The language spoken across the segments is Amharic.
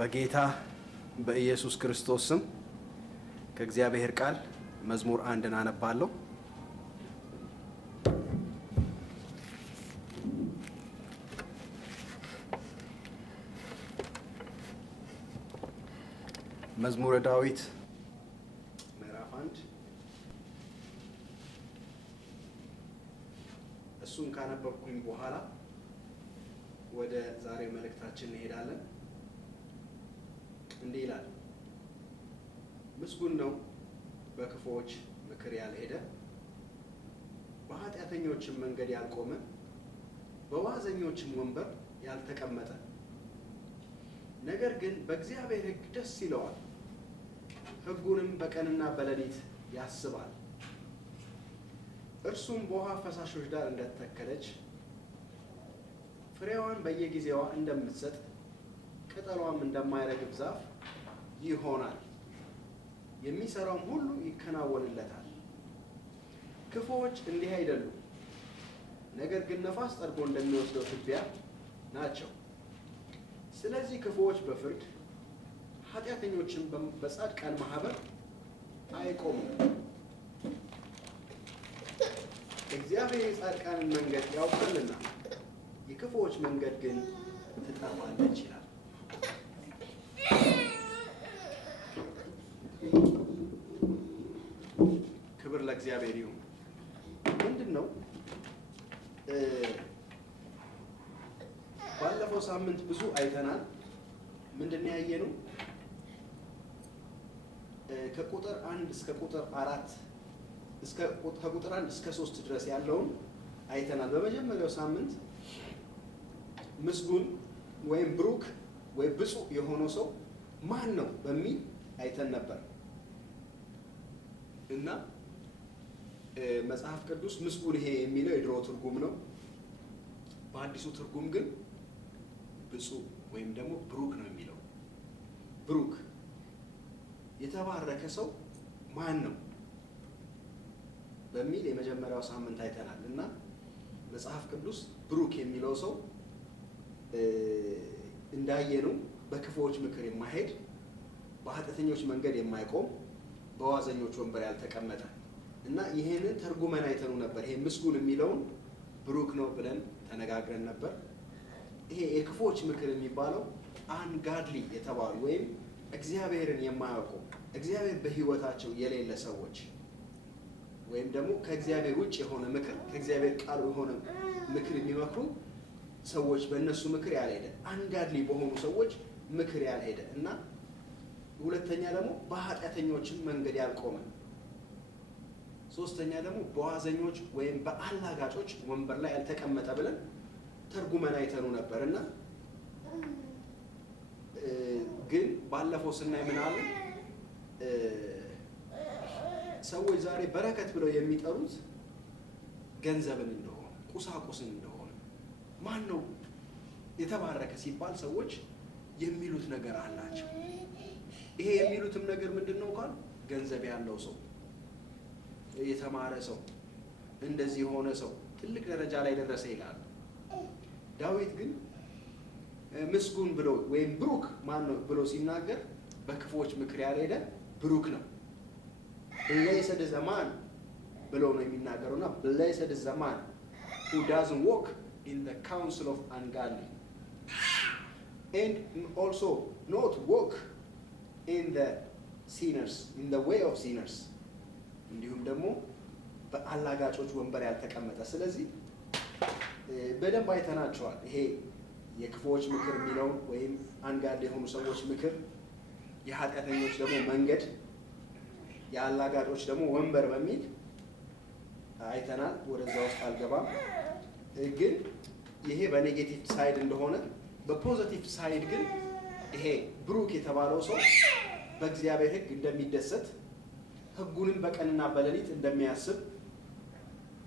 በጌታ በኢየሱስ ክርስቶስ ስም ከእግዚአብሔር ቃል መዝሙር 1 አነባለሁ። መዝሙረ ዳዊት ምዕራፍ 1 እሱን ካነበብኩኝ በኋላ ወደ ዛሬ መልእክታችን እንሄዳለን። እንዲህ ይላል። ምስጉን ነው በክፉዎች ምክር ያልሄደ፣ በኃጢአተኞችም መንገድ ያልቆመ፣ በዋዘኞችም ወንበር ያልተቀመጠ። ነገር ግን በእግዚአብሔር ሕግ ደስ ይለዋል፣ ሕጉንም በቀንና በሌሊት ያስባል። እርሱም በውሃ ፈሳሾች ዳር እንደተተከለች ፍሬዋን በየጊዜዋ እንደምትሰጥ ቅጠሏም እንደማይረግፍ ዛፍ ይሆናል። የሚሰራውም ሁሉ ይከናወንለታል። ክፉዎች እንዲህ አይደሉም፣ ነገር ግን ነፋስ ጠርጎ እንደሚወስደው ትቢያ ናቸው። ስለዚህ ክፉዎች በፍርድ ኃጢአተኞችም በጻድቃን ማህበር አይቆሙም። እግዚአብሔር የጻድቃንን መንገድ ያውቃልና የክፉዎች መንገድ ግን ትጠፋለች ይላል። ክብር ለእግዚአብሔር ይሁን። ምንድን ነው ባለፈው ሳምንት ብዙ አይተናል። ምንድን ነው ያየነው? ከቁጥር 1 እስከ ቁጥር 4 ከቁጥር 1 እስከ 3 ድረስ ያለውን አይተናል። በመጀመሪያው ሳምንት ምስጉን ወይም ብሩክ ወይም ብፁዕ የሆነው ሰው ማን ነው በሚል አይተን ነበር እና መጽሐፍ ቅዱስ ምስጉን ይሄ የሚለው የድሮ ትርጉም ነው። በአዲሱ ትርጉም ግን ብፁዕ ወይም ደግሞ ብሩክ ነው የሚለው። ብሩክ የተባረከ ሰው ማን ነው በሚል የመጀመሪያው ሳምንት አይተናል እና መጽሐፍ ቅዱስ ብሩክ የሚለው ሰው እንዳየነው በክፉዎች ምክር የማይሄድ፣ በኃጢአተኞች መንገድ የማይቆም፣ በዋዘኞች ወንበር ያልተቀመጠ እና ይሄንን ተርጉመን አይተኑ ነበር። ይሄ ምስጉን የሚለውን ብሩክ ነው ብለን ተነጋግረን ነበር። ይሄ የክፉዎች ምክር የሚባለው አንጋድሊ የተባሉ ወይም እግዚአብሔርን የማያውቁ እግዚአብሔር በሕይወታቸው የሌለ ሰዎች ወይም ደግሞ ከእግዚአብሔር ውጭ የሆነ ምክር ከእግዚአብሔር ቃል የሆነ ምክር የሚመክሩ ሰዎች በእነሱ ምክር ያልሄደ፣ አንጋድሊ በሆኑ ሰዎች ምክር ያልሄደ እና ሁለተኛ ደግሞ በኃጢአተኞችም መንገድ ያልቆመ፣ ሶስተኛ ደግሞ በዋዘኞች ወይም በአላጋጮች ወንበር ላይ ያልተቀመጠ ብለን ተርጉመን አይተኑ ነበር እና ግን ባለፈው ስናይ ምን አሉ? ሰዎች ዛሬ በረከት ብለው የሚጠሩት ገንዘብን እንደሆነ፣ ቁሳቁስን እንደሆነ፣ ማን ነው የተባረከ ሲባል ሰዎች የሚሉት ነገር አላቸው። ይሄ የሚሉትም ነገር ምንድን ነው ካል ገንዘብ ያለው ሰው፣ የተማረ ሰው፣ እንደዚህ የሆነ ሰው ትልቅ ደረጃ ላይ ደረሰ ይላሉ። ዳዊት ግን ምስጉን ብሎ ወይም ብሩክ ማን ነው ብሎ ሲናገር በክፉዎች ምክር ያልሄደ ብሩክ ነው። ብሌስድ ኢዝ ዘ ማን ብሎ ነው የሚናገረውና ብሌስድ ኢዝ ዘ ማን who doesn't walk in the counsel of ungodly and also not walk in the sinners in the way of sinners እንዲሁም ደግሞ በአላጋጮች ወንበር ያልተቀመጠ። ስለዚህ በደንብ አይተናቸዋል። ይሄ የክፉዎች ምክር የሚለውን ወይም አንጋድሊ የሆኑ ሰዎች ምክር፣ የኃጢአተኞች ደግሞ መንገድ፣ የአላጋጮች ደግሞ ወንበር በሚል አይተናል። ወደዛ ውስጥ አልገባም። ግን ይሄ በኔጌቲቭ ሳይድ እንደሆነ፣ በፖዚቲቭ ሳይድ ግን ይሄ ብሩክ የተባለው ሰው በእግዚአብሔር ሕግ እንደሚደሰት፣ ሕጉንም በቀንና በሌሊት እንደሚያስብ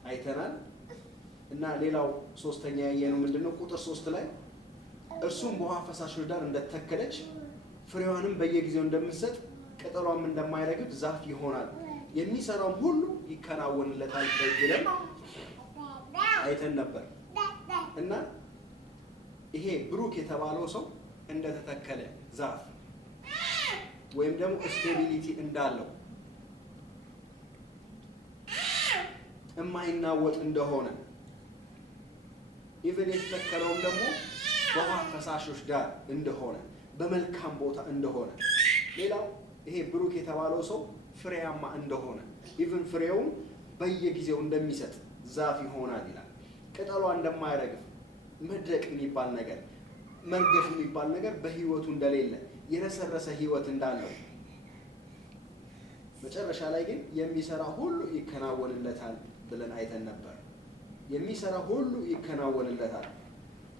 አይተናል እና ሌላው ሶስተኛ ያየነው ምንድነው? ቁጥር 3 ላይ እርሱም በውሃ ፈሳሾች ዳር እንደተተከለች ፍሬዋንም በየጊዜው እንደምትሰጥ ቅጠሏም እንደማይረግፍ ዛፍ ይሆናል፣ የሚሰራውም ሁሉ ይከናወንለታል ብለን አይተን ነበር እና ይሄ ብሩክ የተባለው ሰው እንደተተከለ ዛፍ ወይም ደግሞ ስቴቢሊቲ እንዳለው የማይናወጥ እንደሆነ ኢቨን የተተከለውም ደግሞ በውሃ ፈሳሾች ዳር እንደሆነ በመልካም ቦታ እንደሆነ ሌላው ይሄ ብሩክ የተባለው ሰው ፍሬያማ እንደሆነ ኢቨን ፍሬውን በየጊዜው እንደሚሰጥ ዛፍ ይሆናል ይላል። ቅጠሏ እንደማይረግፍ መድረቅ የሚባል ነገር መርገፍ የሚባል ነገር በህይወቱ እንደሌለ የረሰረሰ ህይወት እንዳለው መጨረሻ ላይ ግን የሚሰራ ሁሉ ይከናወንለታል ብለን አይተን ነበር። የሚሰራ ሁሉ ይከናወንለታል።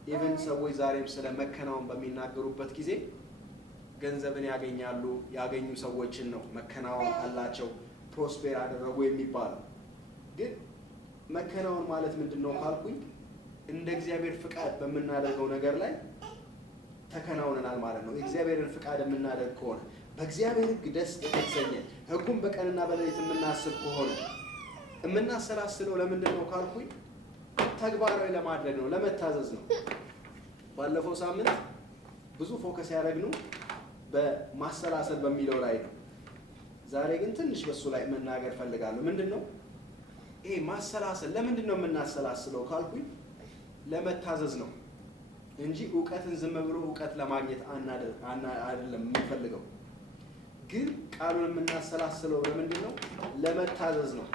ኢቨን ሰዎች ዛሬም ስለ መከናወን በሚናገሩበት ጊዜ ገንዘብን ያገኛሉ፣ ያገኙ ሰዎችን ነው መከናወን አላቸው፣ ፕሮስፔር አደረጉ የሚባለው። ግን መከናወን ማለት ምንድን ነው ካልኩኝ እንደ እግዚአብሔር ፍቃድ በምናደርገው ነገር ላይ ተከናውነናል ማለት ነው። የእግዚአብሔርን ፍቃድ የምናደርግ ከሆነ በእግዚአብሔር ሕግ ደስ የተሰኘን ሕጉን በቀንና በሌሊት የምናስብ ከሆነ የምናሰላስለው ለምንድን ነው ካልኩኝ ተግባራዊ ለማድረግ ነው፣ ለመታዘዝ ነው። ባለፈው ሳምንት ብዙ ፎከስ ያደረግነው በማሰላሰል በሚለው ላይ ነው። ዛሬ ግን ትንሽ በሱ ላይ መናገር ፈልጋለሁ። ምንድን ነው ይሄ ማሰላሰል? ለምንድን ነው የምናሰላስለው ካልኩኝ ለመታዘዝ ነው እንጂ እውቀትን ዝም ብሎ እውቀት ለማግኘት አይደለም የምንፈልገው። ግን ቃሉን የምናሰላስለው ለምንድን ነው? ለመታዘዝ ነው።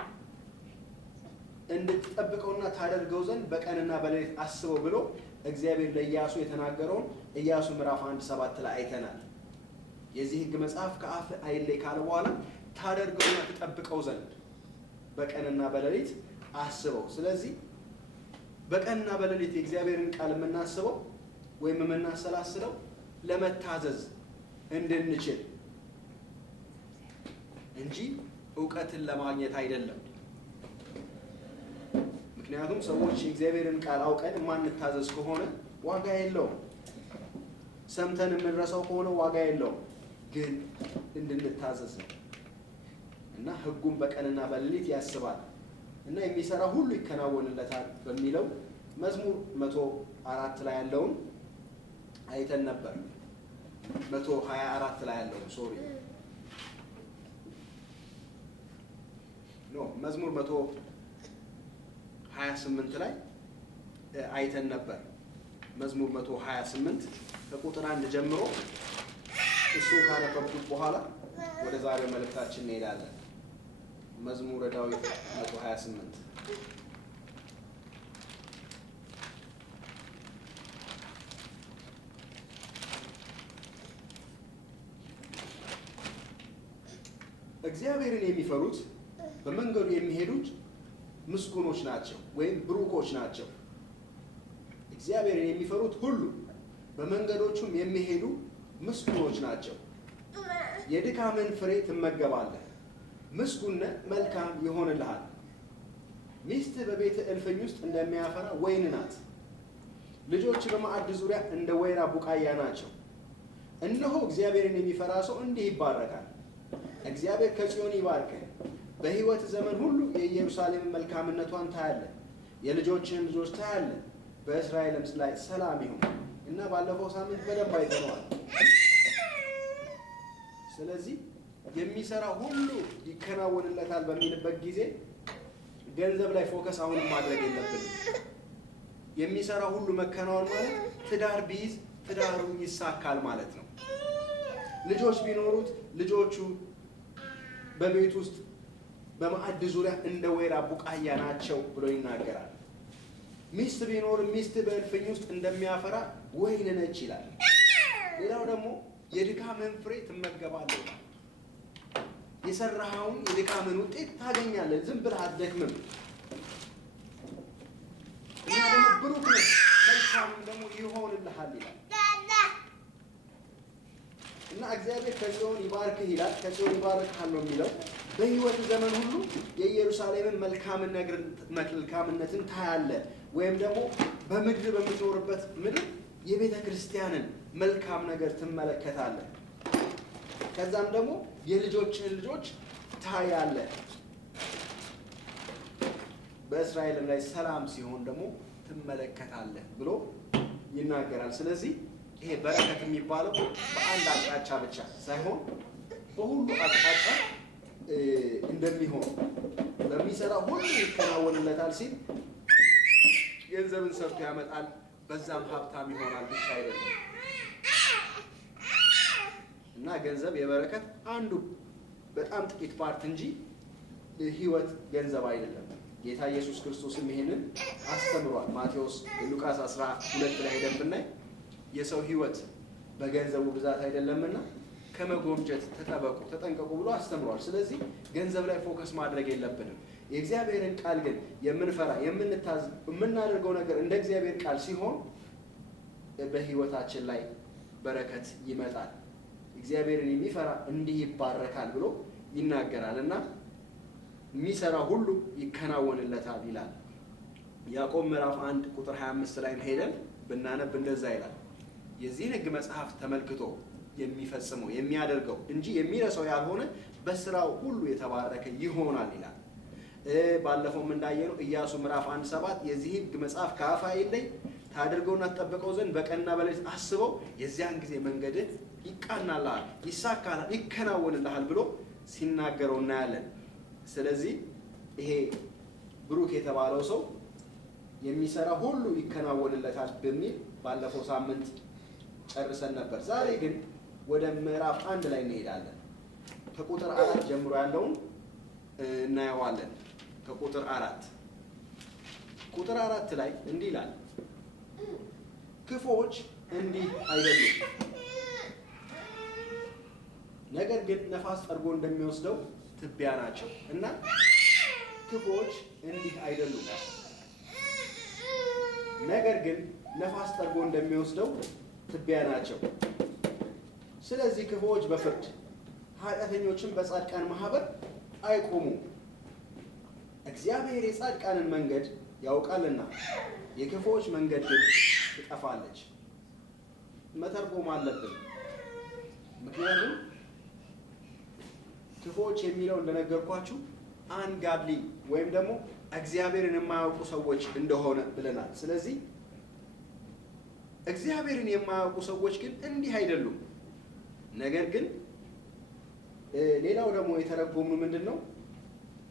እንድትጠብቀውና ታደርገው ዘንድ በቀንና በሌሊት አስበው ብሎ እግዚአብሔር ለኢያሱ የተናገረውን ኢያሱ ምዕራፍ 1:7 ላይ አይተናል። የዚህ ሕግ መጽሐፍ ከአፍ አይለይ ካለ በኋላ ታደርገውና ትጠብቀው ዘንድ በቀንና በሌሊት አስበው። ስለዚህ በቀንና በሌሊት የእግዚአብሔርን ቃል የምናስበው ወይም የምናሰላስለው ለመታዘዝ እንድንችል እንጂ እውቀትን ለማግኘት አይደለም። ምክንያቱም ሰዎች የእግዚአብሔርን ቃል አውቀን የማንታዘዝ ከሆነ ዋጋ የለውም። ሰምተን የምንረሳው ከሆነ ዋጋ የለውም። ግን እንድንታዘዝ ነው እና ሕጉን በቀንና በሌሊት ያስባል እና የሚሰራ ሁሉ ይከናወንለታል በሚለው መዝሙር 104 ላይ ያለውን አይተን ነበር። 124 ላይ ያለውን መዝሙር 128 ላይ አይተን ነበር። መዝሙር 128 ከቁጥር 1 ጀምሮ እሱን ካነበብኩት በኋላ ወደ ዛሬው መልእክታችን እንሄዳለን። መዝሙረ ዳዊት 128 እግዚአብሔርን የሚፈሩት በመንገዱ የሚሄዱት ምስጉኖች ናቸው ወይም ብሩኮች ናቸው። እግዚአብሔርን የሚፈሩት ሁሉ በመንገዶቹም የሚሄዱ ምስጉኖች ናቸው። የድካምን ፍሬ ትመገባለህ፣ ምስጉንነህ መልካም ይሆንልሃል። ሚስትህ በቤት እልፍኝ ውስጥ እንደሚያፈራ ወይን ናት፣ ልጆች በማዕድ ዙሪያ እንደ ወይራ ቡቃያ ናቸው። እነሆ እግዚአብሔርን የሚፈራ ሰው እንዲህ ይባረካል። እግዚአብሔር ከጽዮን ይባርክህ፣ በሕይወት ዘመን ሁሉ የኢየሩሳሌምን መልካምነቷን ታያለህ፣ የልጆችህን ልጆች ታያለህ፣ በእስራኤልም ላይ ሰላም ይሁን እና ባለፈው ሳምንት በደንብ አይተነዋል። ስለዚህ የሚሰራ ሁሉ ይከናወንለታል በሚልበት ጊዜ ገንዘብ ላይ ፎከስ አሁንም ማድረግ የለብንም። የሚሰራ ሁሉ መከናወን ማለት ትዳር ቢይዝ ትዳሩ ይሳካል ማለት ነው። ልጆች ቢኖሩት ልጆቹ በቤት ውስጥ በማዕድ ዙሪያ እንደ ወይራ ቡቃያ ናቸው ብሎ ይናገራል። ሚስት ቢኖር ሚስት በእልፍኝ ውስጥ እንደሚያፈራ ወይን ነች ይላል። ሌላው ደግሞ የድካምህን ፍሬ ትመገባለህ። የሰራኸውን የድካምህን ውጤት ታገኛለህ። ዝም ብለህ አትደክምም እና ደግሞ ብሩክ ነህ፣ መልካምም ደግሞ ይሆንልሃል ይላል እና እግዚአብሔር ከጽዮን ይባርክህ ይላል። ከጽዮን ይባርክሃል ነው የሚለው። በሕይወት ዘመን ሁሉ የኢየሩሳሌምን መልካምነትን ታያለህ፣ ወይም ደግሞ በምድር በምትኖርበት ምድር የቤተ ክርስቲያንን መልካም ነገር ትመለከታለህ። ከዛም ደግሞ የልጆችህን ልጆች ታያለህ፣ በእስራኤልም ላይ ሰላም ሲሆን ደግሞ ትመለከታለህ ብሎ ይናገራል። ስለዚህ ይሄ በረከት የሚባለው በአንድ አቅጣጫ ብቻ ሳይሆን በሁሉ አቅጣጫ እንደሚሆን ለሚሰራ ሁሉ ይከናወንለታል ሲል ገንዘብን ሰርቶ ያመጣል፣ በዛም ሀብታም ይሆናል ብቻ አይደለም። እና ገንዘብ የበረከት አንዱ በጣም ጥቂት ፓርት እንጂ ህይወት ገንዘብ አይደለም። ጌታ ኢየሱስ ክርስቶስም ይሄንን አስተምሯል። ማቴዎስ ሉቃስ 12 ላይ ሄደን ብናይ የሰው ህይወት በገንዘቡ ብዛት አይደለምና ከመጎምጀት ተጠበቁ፣ ተጠንቀቁ ብሎ አስተምሯል። ስለዚህ ገንዘብ ላይ ፎከስ ማድረግ የለብንም። የእግዚአብሔርን ቃል ግን የምንፈራ የምናደርገው ነገር እንደ እግዚአብሔር ቃል ሲሆን በህይወታችን ላይ በረከት ይመጣል። እግዚአብሔርን የሚፈራ እንዲህ ይባረካል ብሎ ይናገራል እና የሚሰራ ሁሉ ይከናወንለታል ይላል። ያዕቆብ ምዕራፍ 1 ቁጥር 25 ላይ ሄደን ብናነብ እንደዛ ይላል። የዚህን ሕግ መጽሐፍ ተመልክቶ የሚፈጽመው የሚያደርገው እንጂ የሚረሳው ያልሆነ በስራው ሁሉ የተባረከ ይሆናል ይላል። ባለፈውም እንዳየነው ኢያሱ ምዕራፍ 1:7 የዚህ ሕግ መጽሐፍ ከአፍህ አይለይ ታደርገውና ተጠብቀው ዘንድ በቀንና በሌሊት አስበው የዚያን ጊዜ መንገድህ ይቃናልሃል፣ ይሳካልሃል፣ ይከናወንልሃል ብሎ ሲናገረው እናያለን። ስለዚህ ይሄ ብሩክ የተባለው ሰው የሚሰራ ሁሉ ይከናወንለታል በሚል ባለፈው ሳምንት ጨርሰን ነበር። ዛሬ ግን ወደ ምዕራፍ 1 ላይ እንሄዳለን። ከቁጥር 4 ጀምሮ ያለውን እናየዋለን። ከቁጥር 4 ላይ እንዲህ ይላል፣ ክፉዎች እንዲህ አይደሉም፣ ነገር ግን ነፋስ ጠርጎ እንደሚወስደው ትቢያ ናቸው። እና ክፉዎች እንዲህ አይደሉም፣ ነገር ግን ነፋስ ጠርጎ እንደሚወስደው ትቢያ ናቸው። ስለዚህ ክፉዎች በፍርድ ኃጢአተኞችም በጻድቃን ማህበር አይቆሙም። እግዚአብሔር የጻድቃንን መንገድ ያውቃልና የክፉዎች መንገድ ግን ትጠፋለች። መተርጎም አለብን። ምክንያቱም ክፉዎች የሚለው እንደነገርኳችሁ አንጋድሊ ወይም ደግሞ እግዚአብሔርን የማያውቁ ሰዎች እንደሆነ ብለናል። ስለዚህ እግዚአብሔርን የማያውቁ ሰዎች ግን እንዲህ አይደሉም። ነገር ግን ሌላው ደግሞ የተረጎሙ ምንድን ነው?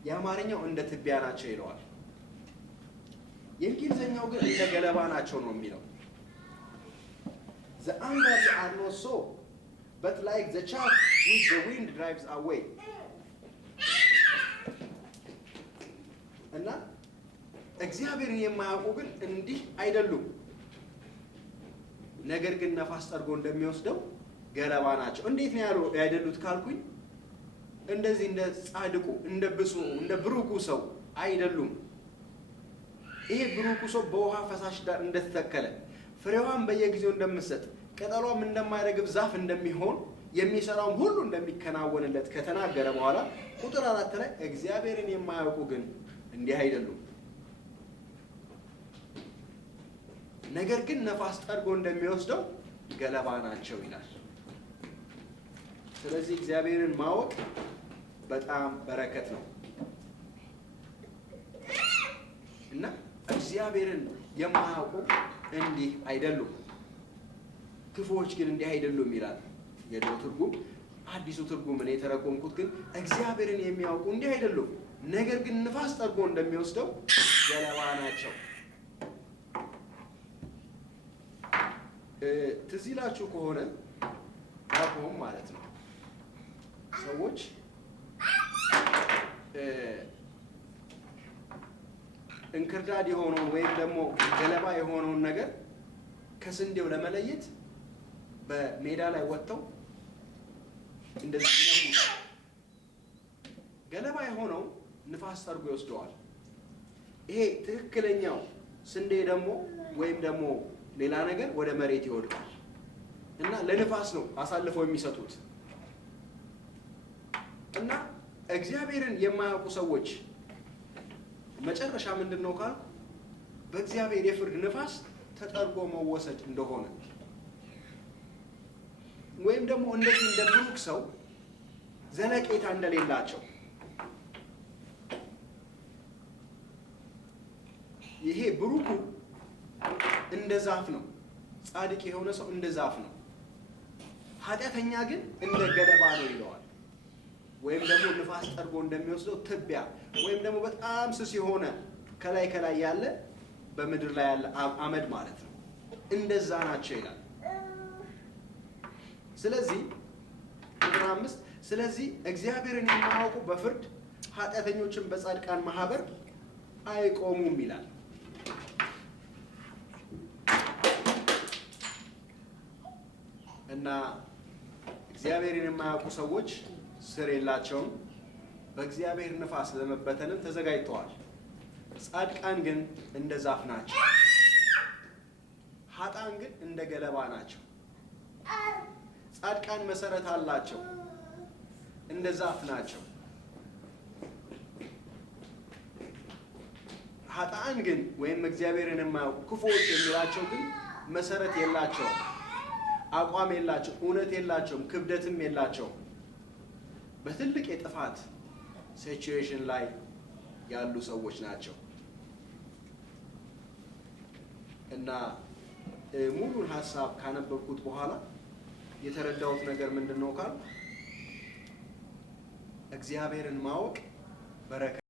የአማርኛው እንደ ትቢያ ናቸው ይለዋል። የእንግሊዝኛው ግን እንደ ገለባ ናቸው ነው የሚለው። The ungodly are not so, but like the chaff which the wind drives away. እና እግዚአብሔርን የማያውቁ ግን እንዲህ አይደሉም፣ ነገር ግን ነፋስ ጠርጎ እንደሚወስደው ገለባ ናቸው። እንዴት ነው ያይደሉት ካልኩኝ፣ እንደዚህ እንደ ጻድቁ እንደ ብፁዕ እንደ ብሩኩ ሰው አይደሉም። ይሄ ብሩኩ ሰው በውሃ ፈሳሽ ዳር እንደተተከለ ፍሬዋን በየጊዜው እንደምትሰጥ ቅጠሏም እንደማይረግፍ ዛፍ እንደሚሆን የሚሰራውም ሁሉ እንደሚከናወንለት ከተናገረ በኋላ ቁጥር 4 ላይ እግዚአብሔርን የማያውቁ ግን እንዲህ አይደሉም፣ ነገር ግን ነፋስ ጠርጎ እንደሚወስደው ገለባ ናቸው ይላል። ስለዚህ እግዚአብሔርን ማወቅ በጣም በረከት ነው እና እግዚአብሔርን የማያውቁ እንዲህ አይደሉም፣ ክፉዎች ግን እንዲህ አይደሉም ይላል የድሮ ትርጉም። አዲሱ ትርጉም እኔ የተረጎምኩት ግን እግዚአብሔርን የሚያውቁ እንዲህ አይደሉም፣ ነገር ግን ንፋስ ጠርጎ እንደሚወስደው ገለባ ናቸው። ትዝ ይላችሁ ከሆነ አብርሃም ማለት ነው ሰዎች እንክርዳድ የሆነውን ወይም ደግሞ ገለባ የሆነውን ነገር ከስንዴው ለመለየት በሜዳ ላይ ወጥተው እንደዚህ ይነቁ። ገለባ የሆነው ንፋስ ጠርጎ ይወስደዋል። ይሄ ትክክለኛው ስንዴ ደግሞ ወይም ደግሞ ሌላ ነገር ወደ መሬት ይወድቃል እና ለንፋስ ነው አሳልፈው የሚሰጡት። እና እግዚአብሔርን የማያውቁ ሰዎች መጨረሻ ምንድን ነው ካልኩ በእግዚአብሔር የፍርድ ንፋስ ተጠርጎ መወሰድ እንደሆነ ወይም ደግሞ እንደዚህ እንደ ብሩክ ሰው ዘለቄታ እንደሌላቸው። ይሄ ብሩኩ እንደ ዛፍ ነው፣ ጻድቅ የሆነ ሰው እንደ ዛፍ ነው፣ ኃጢአተኛ ግን እንደ ገለባ ነው ይለዋል። ወይም ደግሞ ንፋስ ጠርጎ እንደሚወስደው ትቢያ ወይም ደግሞ በጣም ስስ የሆነ ከላይ ያለ በምድር ላይ ያለ አመድ ማለት ነው። እንደዛ ናቸው ይላል። ስለዚህ ቁጥር 5 ስለዚህ እግዚአብሔርን የማያውቁ በፍርድ ኃጢአተኞችን በጻድቃን ማህበር አይቆሙም ይላል። እና እግዚአብሔርን የማያውቁ ሰዎች ስር የላቸውም፣ በእግዚአብሔር ንፋስ ለመበተንም ተዘጋጅተዋል። ጻድቃን ግን እንደ ዛፍ ናቸው፣ ኃጥአን ግን እንደ ገለባ ናቸው። ጻድቃን መሰረት አላቸው፣ እንደ ዛፍ ናቸው። ኃጥአን ግን ወይም እግዚአብሔርን የማያውቁ ክፉዎች የሚላቸው ግን መሰረት የላቸውም፣ አቋም የላቸው፣ እውነት የላቸውም፣ ክብደትም የላቸውም። በትልቅ የጥፋት ሲቹዌሽን ላይ ያሉ ሰዎች ናቸው። እና ሙሉን ሀሳብ ካነበብኩት በኋላ የተረዳሁት ነገር ምንድን ነው ካል እግዚአብሔርን ማወቅ በረከት